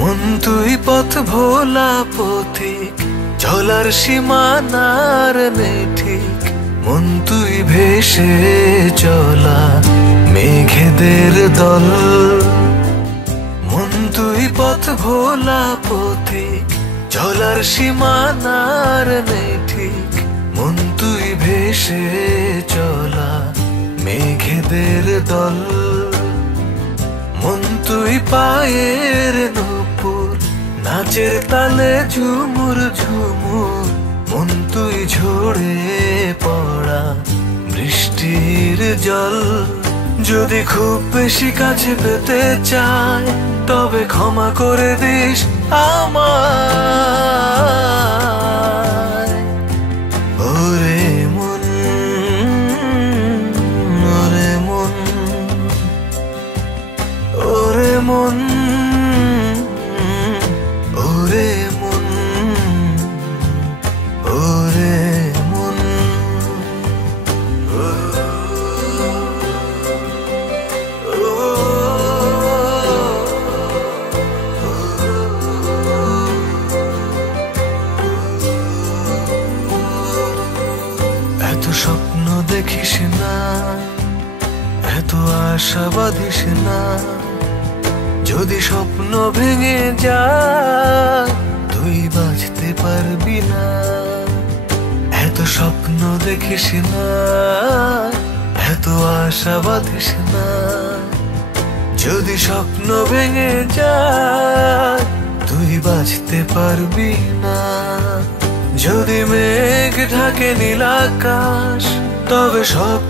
মন তুই পথ ভোলা পথিক, চলার সীমানার নেই ঠিক। মন তুই ভেসে চলা মেঘেদের দল। মন তুই পথ ভোলা পথিক, চলার সীমানার নেই ঠিক। মন তুই ভেসে চলা মেঘেদের দল। মন তুই পায়ের নূপুর, নাচের তালে ঝুমুর ঝুমুর। মন তুই ঝরে পড়া বৃষ্টির জল। যদি খুব বেশি কাছে পেতে চাই, তবে ক্ষমা করে দিস আমায়। ওরে মন, ওরে মন, ওরে মন, ওরে মন, ওরে মন। এত স্বপ্ন দেখিস না, এত আশা বাঁধিস না। যদি স্বপ্ন ভেঙে যায়, তুই বাঁচতে পারবি না। এত স্বপ্ন দেখিস না, এত আশা বাঁধিস না। যদি স্বপ্ন ভেঙে যায়, তুই বাঁচতে পারবি না। যদি মেঘ ঢাকে নীল আকাশ, তবে সব